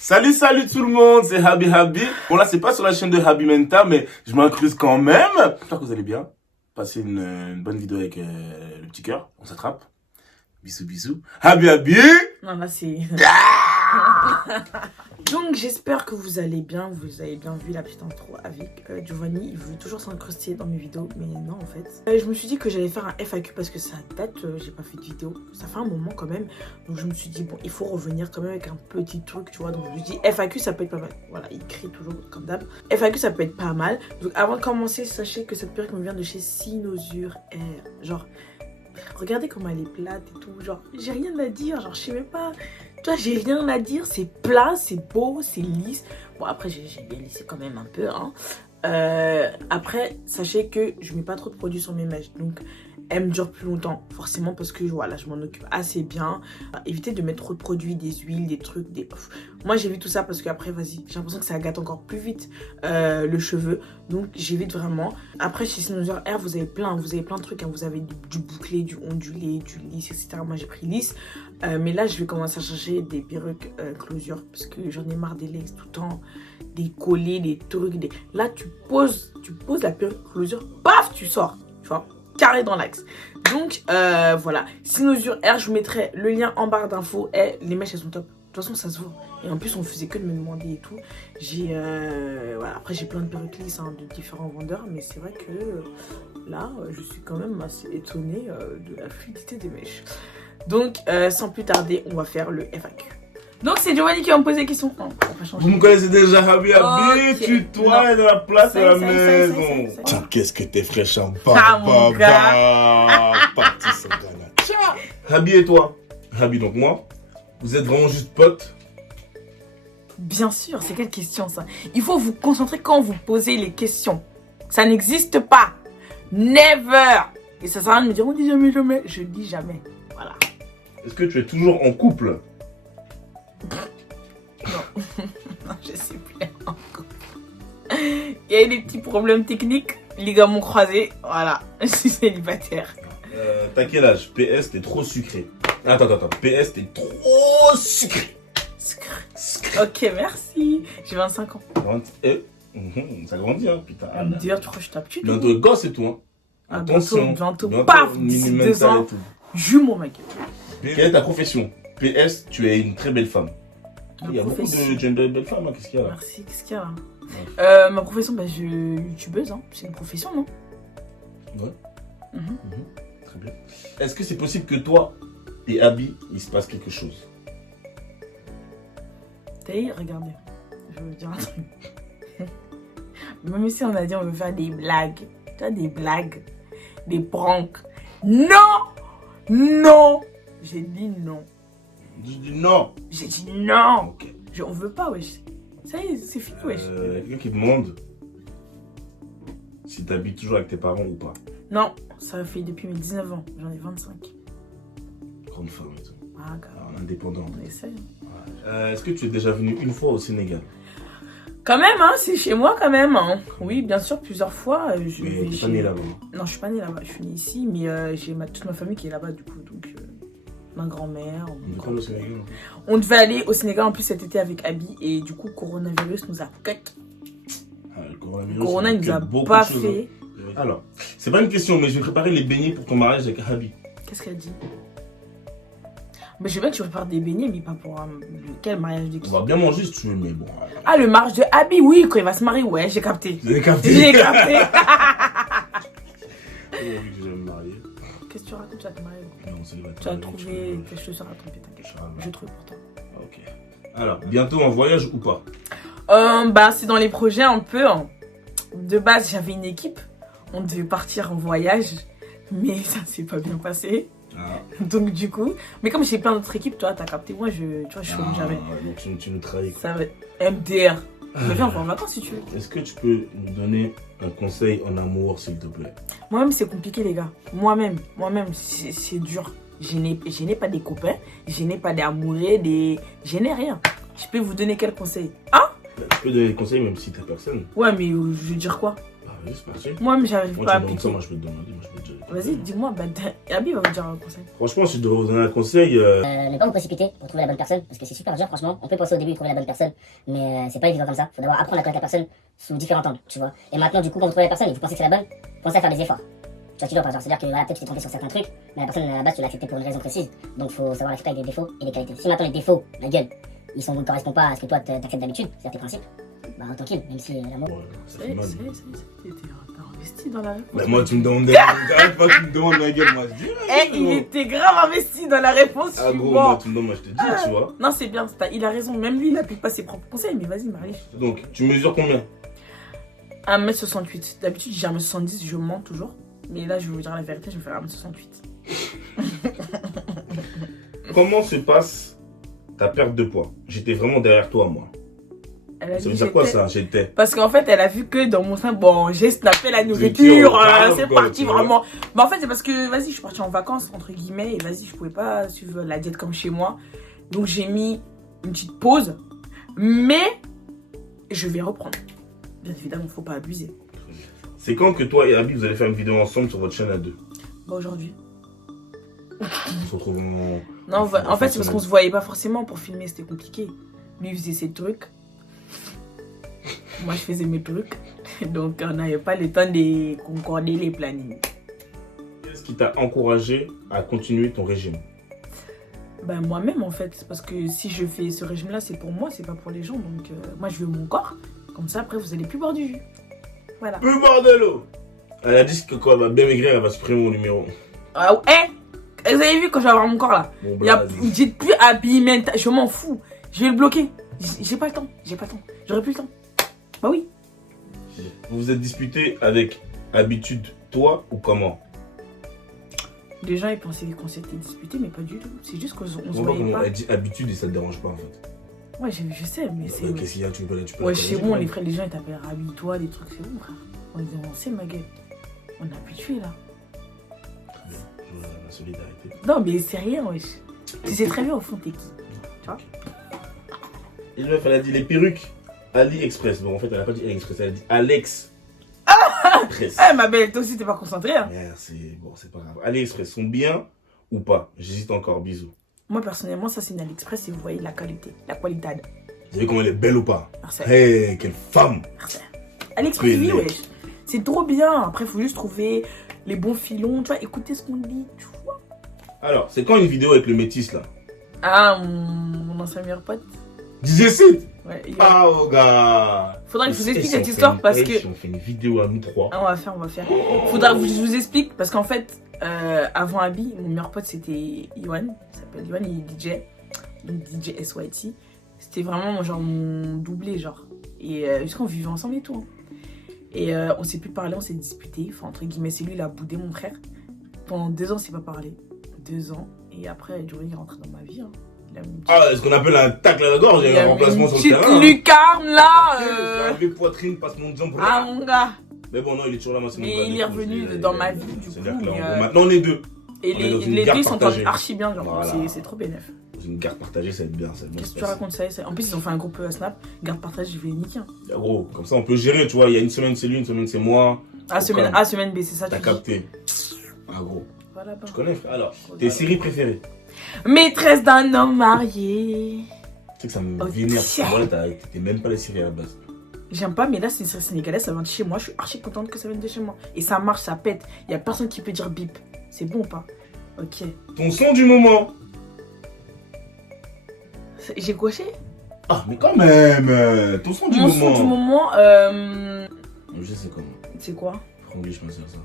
Salut tout le monde, c'est Habi. Bon là c'est pas sur la chaîne de Habi Menta, mais je m'incruse quand même. J'espère que vous allez bien. Passez une bonne vidéo avec le petit cœur, on s'attrape. Bisous. Habi. Non là c'est... Donc j'espère que vous allez bien, vous avez bien vu la petite intro avec Giovanni. Il veut toujours s'incruster dans mes vidéos, mais non en fait. Je me suis dit que j'allais faire un FAQ parce que ça date, j'ai pas fait de vidéo, ça fait un moment quand même. Donc je me suis dit bon, il faut revenir quand même avec un petit truc, tu vois. Donc je me suis dit FAQ ça peut être pas mal. Voilà, il crie toujours comme d'hab. FAQ ça peut être pas mal. Donc avant de commencer, sachez que cette perruque me vient de chez Sinosure Air. Genre, regardez comment elle est plate et tout, genre j'ai rien à dire, genre je sais même pas. Toi, j'ai rien à dire, c'est plat, c'est beau, c'est lisse. Bon, après, j'ai bien lissé quand même un peu. Hein. Après, sachez que je mets pas trop de produits sur mes mèches. Donc, elles me durent plus longtemps. Forcément, parce que voilà, je m'en occupe assez bien. Évitez de mettre trop de produits, des huiles, des trucs. Moi, j'évite tout ça parce qu'après, vas-y, j'ai l'impression que ça gâte encore plus vite le cheveu. Donc, j'évite vraiment. Après, chez Sinosure Air, vous avez plein de trucs. Hein. Vous avez du bouclé, du ondulé, du lisse, etc. Moi, j'ai pris lisse. Mais là, je vais commencer à chercher des perruques closure parce que j'en ai marre des legs tout le temps, des collets, des trucs. Là, tu poses la perruque closure, paf, tu sors, tu vois, carré dans l'axe. Donc, voilà. Sinosure Air, je vous mettrai le lien en barre d'infos. Et les mèches, elles sont top. De toute façon, ça se voit. Et en plus, on faisait que de me demander et tout. Voilà. Après, j'ai plein de perruques lisses hein, de différents vendeurs. Mais c'est vrai que là, je suis quand même assez étonnée de la fluidité des mèches. Donc, sans plus tarder, on va faire le FAQ. Donc, c'est Giovanni qui va me poser des questions. Non, on va changer. Vous me connaissez déjà, Habi. Tutoie dans la place de la maison. Tiens, qu'est-ce que t'es fraîche en Ah, mon gars. Parti sans gana. Ciao. Habi et toi. Habi, donc moi. Vous êtes vraiment juste potes. Bien sûr, c'est quelle question ça? Il faut vous concentrer quand vous posez les questions. Ça n'existe pas. Never. Et ça sert à rien de me dire, on dit jamais. Je dis jamais. Voilà. Est-ce que tu es toujours en couple? Non. Non, je sais plus encore. Il y a eu des petits problèmes techniques, ligaments croisés, voilà, je suis célibataire. T'as quel âge? PS, t'es trop sucré. Attends, PS, t'es trop sucré. Ok, merci. J'ai 25 ans. Ça grandit, hein, putain. D'ailleurs, tu crois que je tape tu Bientôt gosse et tout, hein. Attention. Bientôt, paf, d'ici 2 ans, jumeau, mec. Quelle est ta profession? PS, tu es une très belle femme. Il y a beaucoup de belles femmes, hein. Qu'est-ce qu'il y a là? Merci, qu'est-ce qu'il y a là? Ma profession, bah, je youtubeuse, hein. C'est une profession, non? Ouais. Très bien. Est-ce que c'est possible que toi et Habi, il se passe quelque chose? T'as regardez, je veux dire un truc. Même si on a dit on veut faire des blagues, tu as des blagues, des pranks. Non! J'ai dit non. J'ai dit non. J'ai dit non. Ok. On veut pas, wesh. Ça y est, c'est fini, wesh. Quelqu'un qui demande si t'habites toujours avec tes parents ou pas. Non, ça fait depuis mes 19 ans. J'en ai 25. Grande femme et tout. Ah, grave. Indépendante. On essaye. Ouais. Est-ce que tu es déjà venu une fois au Sénégal? Quand même, hein, c'est chez moi quand même. Hein. Oui, bien sûr, plusieurs fois. Mais t'es pas né là-bas? Non, je suis pas née là-bas. Je suis née ici, mais j'ai toute ma famille qui est là-bas du coup. Donc, ma grand-mère. On devait aller au Sénégal en plus cet été avec Abby et du coup, coronavirus nous a cut. Le Corona, il nous a pas fait. Alors, c'est pas une question, mais je vais préparer les beignets pour ton mariage avec Habi. Qu'est-ce qu'elle dit? Mais je veux bien que tu prépares des beignets, mais pas pour quel mariage de qui? On va bien manger si tu veux, mais bon. Ah, le mariage de Abby, oui, quand il va se marier, ouais, j'ai capté. J'ai capté. J'ai capté. Je vais me marier. Qu'est-ce que tu racontes? Tu vas te marier? Non, c'est vrai. Tu as trouvé tes chaussures à tromper, t'inquiète. Je trouve pour toi. Ok. Alors, bientôt en voyage ou pas? Bah, c'est dans les projets un peu. Hein. De base, j'avais une équipe. On devait partir en voyage, mais ça s'est pas bien passé. Ah. Donc du coup, mais comme j'ai plein d'autres équipes, toi, t'as capté, moi, tu vois, je suis jamais. Donc tu nous trahis. Ça va être MDR. Mais viens, on va en vacances si tu veux. Est-ce que tu peux nous donner un conseil en amour, s'il te plaît? Moi-même, c'est compliqué, les gars. Moi-même, c'est dur. Je n'ai pas des copains, je n'ai pas d'amoureux, je n'ai rien. Je peux vous donner quel conseil? Hein? Tu peux donner des conseils même si t'as personne. Ouais, mais je veux dire quoi? Vas-y, c'est parti. Moi, mais j'arrive Moi, pas à tu me demandes ça, appliquer. moi, je peux te demander. Moi, je peux te dire. Vas-y, dis-moi. Bah, Abby va vous dire un conseil. Franchement, si je devais vous donner un conseil, Ne pas vous précipiter pour trouver la bonne personne, parce que c'est super dur, franchement. On peut penser au début de trouver la bonne personne, mais c'est pas évident comme ça. Faut d'abord apprendre à connaître la personne sous différents angles, tu vois. Et maintenant, du coup, quand vous trouvez la personne et vous pensez que c'est la bonne, pensez à faire des efforts. Tu vois, toujours, par exemple, c'est-à-dire que voilà, peut-être tu t'es trompé sur certains trucs, mais la personne à la base, tu l'as accepté pour une raison précise. Donc, faut savoir l'accepter avec des défauts et des qualités. Si maintenant les défauts, la gueule, ils ne correspondent pas à ce que toi t'acceptes d'habitude, c'est-à-dire tes principes, bah tranquille, même si l'amour. ouais, ça fait mal. T'as investi dans la réponse. Bah, moi, tu me demandes. Arrête pas, tu me demandes ma gueule, moi, je dis. Eh, il était grave investi dans la réponse. Ah, gros, suivante. moi, tu me demandes, moi, je te dis, tu vois. Non, c'est bien, il a raison. Même lui, il applique pas ses propres conseils. Mais vas-y, Marie. Donc, tu mesures combien? 1m68. D'habitude, j'ai 1m70, je mens toujours. Mais là, je vais vous dire la vérité, je vais faire 1m68. Comment se passe ta perte de poids? J'étais vraiment derrière toi, moi. Elle a Ça dit veut dire quoi, j'étais- ça? J'étais. Parce qu'en fait, elle a vu que dans mon sein, bon, j'ai snappé la nourriture, grave, c'est quoi, parti tu vois. vraiment. Mais en fait, c'est parce que, vas-y, je suis partie en vacances, entre guillemets, et vas-y, je pouvais pas suivre la diète comme chez moi. Donc, j'ai mis une petite pause, mais je vais reprendre. Bien évidemment, faut pas abuser. C'est quand que toi et Abby, vous allez faire une vidéo ensemble sur votre chaîne à deux? Bah, aujourd'hui. On se retrouve en. Non, Enfin, en fait, c'est parce semaine. qu'on se voyait pas forcément pour filmer, c'était compliqué. Lui, il faisait ses trucs. Moi, je faisais mes trucs. Donc, on n'avait pas le temps de concorder les plannings. Qu'est-ce qui t'a encouragé à continuer ton régime? Ben moi-même en fait, parce que si je fais ce régime-là, c'est pour moi, c'est pas pour les gens. Donc moi je veux mon corps, comme ça après vous allez plus boire du jus. Voilà. Peu bordelo! Elle a dit que quand elle va bien maigrir, elle va supprimer mon numéro. Ah, vous avez vu quand je vais avoir mon corps là, Bon, j'ai plus habillement, je m'en fous, je vais le bloquer. J'ai pas le temps, j'aurai plus le temps. Bah oui. Vous vous êtes disputé avec habitude, toi ou comment? Les gens ils pensaient qu'on s'était disputé, mais pas du tout. C'est juste qu'on se Comment voyait pas. elle dit habitude et ça te dérange pas en fait? Ouais, je sais, mais c'est. Qu'est-ce qu'il y a? Tu peux Ouais, c'est bon, les frères, les gens ils t'appellent habille-toi, des trucs, c'est bon frère. On sait ma gueule. On est habitué là. La solidarité. Non, mais c'est rien, wesh. Tu sais très bien au fond, t'es qui. Tu vois. Et la meuf, elle a dit les perruques AliExpress. Bon, en fait, elle a pas dit AliExpress, elle a dit Alex. Eh, ma belle, toi aussi, t'es pas concentrée, hein. C'est bon, c'est pas grave. AliExpress sont bien ou pas? J'hésite encore, bisous. Moi, personnellement, ça, c'est une AliExpress et vous voyez la qualité, la qualité. Vous savez comment elle est belle ou pas? Merci. Hey, quelle femme! Merci. AliExpress, oui, wesh. C'est trop bien. Après, faut juste trouver les bons filons, tu vois, écouter ce qu'on dit, tu vois. Alors, c'est quand une vidéo avec le métis là? Ah, mon ancien meilleur pote. DJ Sid! Ouais, Ah, oh gars! Faudra que je vous explique cette histoire parce que. Si on fait une vidéo à nous trois. Ah, on va faire. Faudra que je vous explique parce qu'en fait, avant Abby, mon meilleur pote c'était Yohan. Il s'appelle Yohan, il est DJ. Donc DJ SYT. C'était vraiment genre mon doublé, genre. Et jusqu'à on vivait ensemble et tout. Hein. Et on s'est plus parlé, on s'est disputé. Enfin, entre guillemets, c'est lui, il a boudé mon frère. Pendant 2 ans, on s'est pas parlé. 2 ans. Et après, Johnny est rentré dans ma vie. Hein. Il a mis une petite- Ah, ce qu'on appelle un tacle à la gorge, il y a un remplacement sur le petite terrain. lucarne là. Avec poitrine, passe mon disant pour Ah, mon gars. Mais bon, non, il est toujours là, moi, c'est mon Mais gars, il du est coup, revenu c'est- dans ma vie, du C'est-à-dire coup, que là, mais, en gros, maintenant, on est deux. Et On est dans une les garde deux s'entendent partagée. archi bien, genre. Voilà. C'est trop bénef. Dans une garde partagée, ça va être bien. Ça va bien Qu'est-ce se que tu passer. racontes ça? En plus, ils ont fait un groupe Snap, garde partage, je vais niquer. Hein. Ah, gros, comme ça, on peut gérer, tu vois. Il y a une semaine, c'est lui, une semaine, c'est moi. Ah, semaine calme. A, semaine B, c'est ça, T'as tu dis. capté. Ah, gros. Voilà, bah. Tu connais, frère. Alors, tes séries préférées? Maîtresse d'un homme marié. Tu sais que ça me Oh, vénère. Parce tiens. que voilà, t'es même pas les séries à la base. J'aime pas, mais là, c'est une série sénégalaise, ça vient de chez moi. Je suis archi contente que ça vienne de chez moi. Et ça marche, ça pète. Y a personne qui peut dire bip. C'est bon ou pas? Ok. Ton son du moment? J'ai gauché? Ah, mais quand même. Ton son du Mon moment. son du moment, Je sais comment. c'est quoi? Franglish, ma salsa.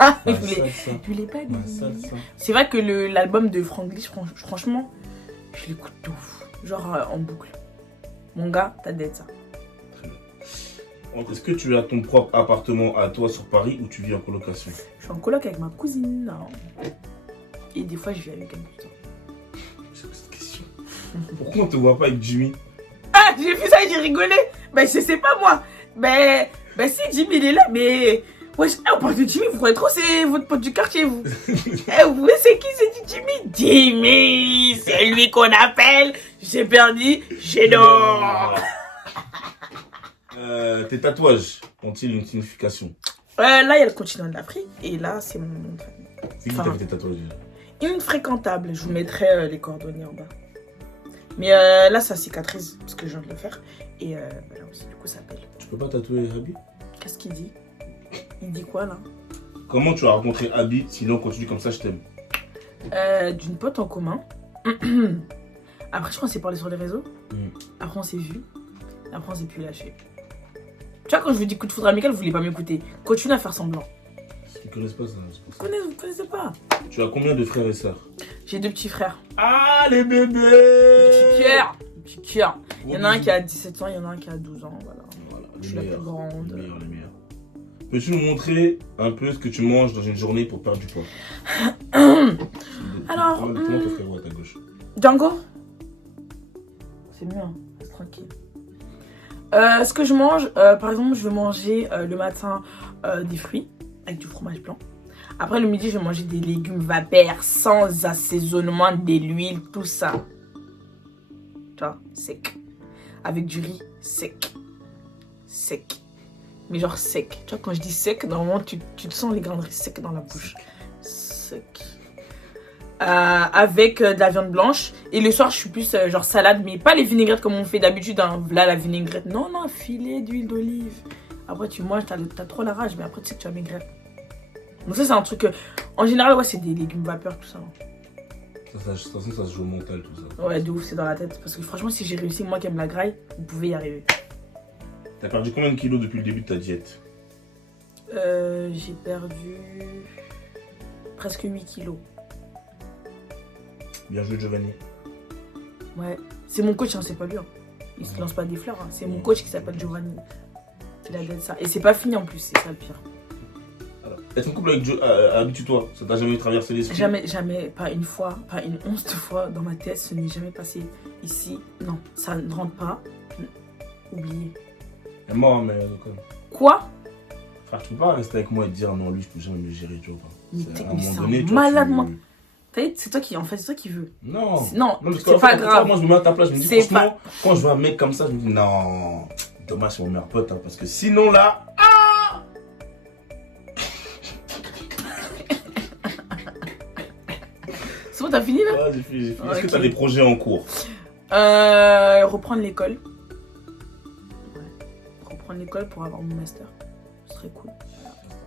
Ah, je Ma voulais. salsa. Je voulais pas Ma dire. salsa. C'est vrai que l'album de Franglish, franchement, je l'écoute de ouf. Genre en boucle. Mon gars, t'as d'être ça. Est-ce que tu as ton propre appartement à toi sur Paris ou tu vis en colocation? Je suis en coloc avec ma cousine. Non. Et des fois, je vis avec elle. Putain. C'est quoi cette question? Pourquoi on te voit pas avec Jimmy? Ah, j'ai vu ça et j'ai rigolé. Ben, je sais pas moi. Ben si, Jimmy, il est là, mais. Wesh, on parle de Jimmy, vous croyez trop c'est votre pote du quartier, vous. Vous voyez, c'est qui, c'est du Jimmy? Jimmy, c'est lui qu'on appelle. J'ai perdu, j'ai d'or. Tes tatouages ont-ils une signification? Là, il y a le continent de l'Afrique et là, c'est mon nom de famille. C'est qui t'a fait tes tatouages déjà? Infréquentable, je vous mettrai les coordonnées en bas. Mais là, ça cicatrise parce que je viens de le faire. Et voilà aussi, du coup, ça s'appelle. Tu peux pas tatouer Habi? Qu'est-ce qu'il dit? Il dit quoi là? Comment tu as rencontré Habi? Sinon, continue comme ça, je t'aime. D'une pote en commun. Après, je crois qu'on s'est parlé sur les réseaux. Après, on s'est vu. Après, on s'est plus lâché. Tu vois, quand je vous dis coup de foudre amical, vous voulez pas m'écouter. Continue à faire semblant. Ils connaissent pas ça. Vous connaissez pas. Tu as combien de frères et sœurs? J'ai 2 petits frères. Ah, les bébés! Petit cœur. Petit cœur. Il y en a un qui a 17 ans, il y en a un qui a 12 ans. Voilà. Je suis la plus grande. Les meilleurs. Peux-tu nous montrer un peu ce que tu manges dans une journée pour perdre du poids? Alors, Comment ton frérot à ta gauche? Django? C'est mieux, hein. C'est tranquille. Ce que je mange, par exemple, je vais manger le matin des fruits avec du fromage blanc. Après, le midi, je vais manger des légumes vapeur sans assaisonnement, de l'huile, tout ça. Tu vois, sec. Avec du riz sec. Sec. Mais genre sec. Tu vois, quand je dis sec, normalement, tu te sens les grains de riz secs dans la bouche. Sec. Avec de la viande blanche. Et le soir, je suis plus genre salade, mais pas les vinaigrettes comme on fait d'habitude. Hein. Là, la vinaigrette. Non, non, filet d'huile d'olive. Après, tu manges, t'as trop la rage, mais après, tu sais que tu vas maigrir. Donc, ça, c'est un truc. En général, ouais, c'est des légumes vapeur, tout ça. Ça se joue au mental, tout ça. Ouais, de ouf, c'est dans la tête. Parce que franchement, si j'ai réussi, moi qui aime la graille, vous pouvez y arriver. T'as perdu combien de kilos depuis le début de ta diète? J'ai perdu presque 8 kilos. Bien joué, Giovanni. Ouais, c'est mon coach, hein, c'est pas lui. Hein. Il se lance pas des fleurs, hein. C'est mon coach qui s'appelle Giovanni. Il a dit ça. Et c'est pas fini en plus, c'est ça le pire. Alors, être en couple avec habitue-toi, ça t'a jamais traversé l'esprit? Jamais, pas une fois, pas une 11e fois dans ma tête, ce n'est jamais passé ici. Non, ça ne rentre pas. Oubliez. Elle est mort, mais Quoi? frère, tu peux pas rester avec moi et te dire non, lui, je peux jamais me gérer, tu vois. Mais À un t'es moment donné, tu malade, vois, moi. C'est toi qui, en fait, c'est toi qui veux. Non. Non, parce c'est pas grave. Moi, je me mets à ta place, je me dis, C'est franchement, quand je vois un mec comme ça, je me dis, non, dommage, c'est mon meilleur pote, hein, parce que sinon, là, C'est bon, t'as fini là? ouais, j'ai fini. Est-ce que Ok. t'as des projets en cours? Reprendre l'école. Ouais. Reprendre l'école pour avoir mon master. Ce serait cool.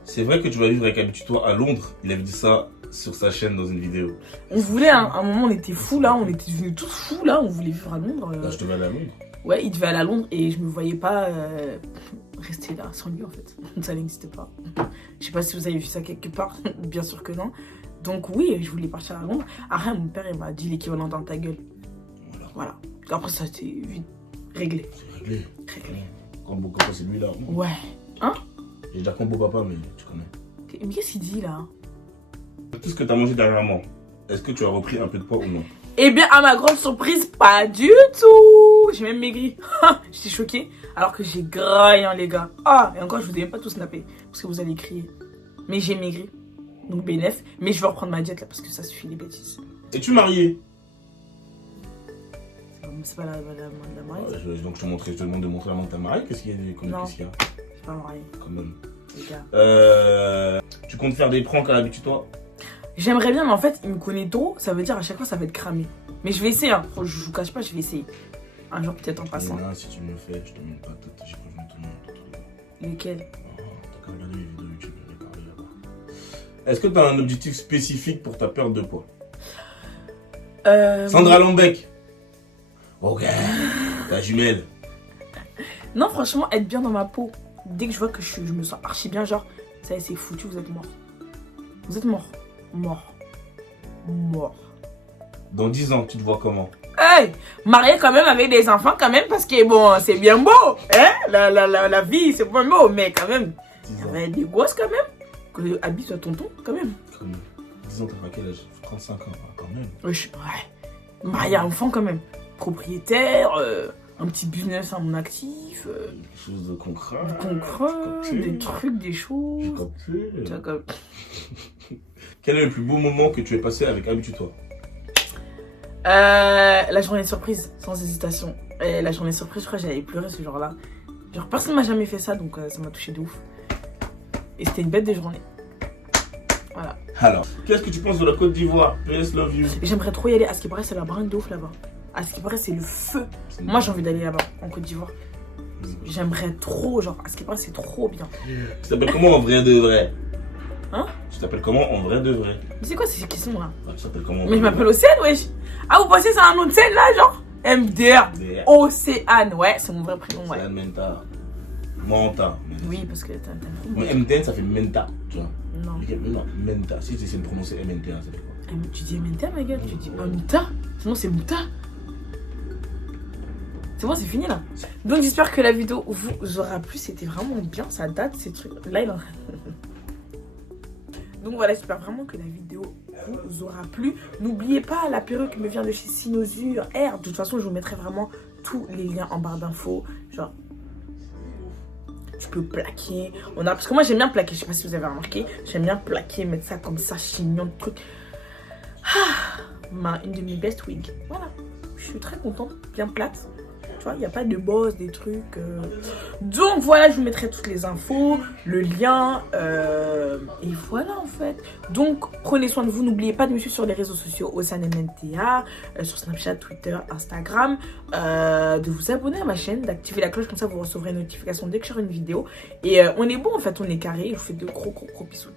C'est vrai que tu vas vivre avec Habitue-toi à Londres. Il avait dit ça sur sa chaîne dans une vidéo. On voulait, hein, à un moment, on était fous là, on était devenus tous fous là, on voulait vivre à Londres. Là, je devais aller à Londres. Ouais, il devait aller à Londres et je me voyais pas rester là sans lui en fait. Ça n'existe pas. Je sais pas si vous avez vu ça quelque part, bien sûr que non. Donc oui, je voulais partir à Londres. Après, mon père il m'a dit l'équivalent dans ta gueule. Voilà. Après ça c'est vite réglé. C'est réglé. Réglé. Combo papa, c'est lui là. Ouais. Hein? J'ai déjà combo papa, mais tu connais. Mais qu'est-ce qu'il dit là? Tout ce que t'as mangé dernièrement, est-ce que tu as repris un peu de poids ou non? Eh bien, à ma grande surprise, pas du tout. J'ai même maigri. J'étais choquée. Alors que j'ai graillé, hein, les gars. Ah, et encore, je vous ai même pas tout snappé. Parce que vous allez crier. Mais j'ai maigri. Donc, bénef. Mais je vais reprendre ma diète là, parce que ça suffit les bêtises. Es-tu marié? C'est pas la mariée. Donc je te demande de montrer la main de ta mariée. Qu'est-ce qu'il y a? Non. Qu'est-ce qu'il y a? Je suis pas mariée, Quand même. les gars. Tu comptes faire des pranks à Habitue-toi? J'aimerais bien, mais en fait, il me connaît trop. Ça veut dire à chaque fois, ça va être cramé. Mais je vais essayer. Hein. Je vous cache pas, je vais essayer. Un jour, peut-être en passant. Si tu me le fais, je te demande pas. J'ai prévenu tout le monde. Lesquels? T'as qu'à regarder mes vidéos YouTube, j'en ai parlé là-bas. Est-ce que t'as un objectif spécifique pour ta perte de poids? Sandra Lambec. Ok. Ta jumelle. Non, franchement, être bien dans ma peau. Dès que je vois que je me sens archi bien, genre, ça y est, c'est foutu, vous êtes mort. Vous êtes mort. Mort. Mort. Dans 10 ans, tu te vois comment? Hey, marié quand même avec des enfants quand même, parce que bon, c'est bien beau. Hein? La vie, c'est pas beau, mais quand même. 10 Il y ans. avait des gosses quand même. Que habite soit tonton, quand même. Quand même. 10 ans, t'as pas quel âge? 35 ans, quand même. Ouais. Marié à enfant quand même. Propriétaire, un petit business à mon actif. Quelque chose de concret. Des trucs, des J'ai choses. compris. Tu vois, comme... Quel est le plus beau moment que tu aies passé avec Habitue-toi? La journée de surprise, sans hésitation. Et la journée de surprise, je crois que j'avais pleuré ce jour-là. Genre, personne m'a jamais fait ça, donc ça m'a touché de ouf. Et c'était une bête de journée. Voilà. Alors, qu'est-ce que tu penses de la Côte d'Ivoire? PS love you. J'aimerais trop y aller. À ce qui paraît, c'est la bringue de ouf là-bas. À ce qui paraît, c'est le feu. Moi, j'ai envie d'aller là-bas, en Côte d'Ivoire. J'aimerais trop, genre, à ce qui paraît, c'est trop bien. Tu t'appelles comment en vrai de vrai? Hein? Tu t'appelles comment en vrai de vrai? Mais c'est quoi ces questions là? Ah, tu t'appelles comment? Mais je m'appelle Océane, wesh. Ah, vous pensez que c'est un nom de scène là, genre? MDR. Océane, ouais, c'est mon vrai prénom, ouais. C'est Menta. Menta. Oui, parce que t'as Mais MTN, ça fait Menta, tu vois. Non. Non, Menta. Si tu essaies de prononcer MNTA, ça fait quoi? Tu dis MNTA, ma gueule, tu dis pas Muta. Sinon, c'est Muta. C'est bon, c'est fini là. Donc, j'espère que la vidéo vous aura plu. C'était vraiment bien, ça date ces trucs. Là, il en... Donc voilà, j'espère vraiment que la vidéo vous aura plu. N'oubliez pas, la perruque me vient de chez Sinosure Air. De toute façon, je vous mettrai vraiment tous les liens en barre d'infos. Genre, tu peux plaquer. Parce que moi, j'aime bien plaquer. Je sais pas si vous avez remarqué. J'aime bien plaquer, mettre ça comme ça, chignon, truc. Une de mes best wigs. Voilà. Je suis très contente. Bien plate. Tu vois, il n'y a pas de boss, des trucs. Donc voilà, je vous mettrai toutes les infos, le lien. Et voilà en fait. Donc prenez soin de vous. N'oubliez pas de me suivre sur les réseaux sociaux Océane MNTA, sur Snapchat, Twitter, Instagram. De vous abonner à ma chaîne, d'activer la cloche, comme ça vous recevrez une notification dès que je ferai une vidéo. Et on est bon en fait, on est carré. Je vous fais de gros bisous.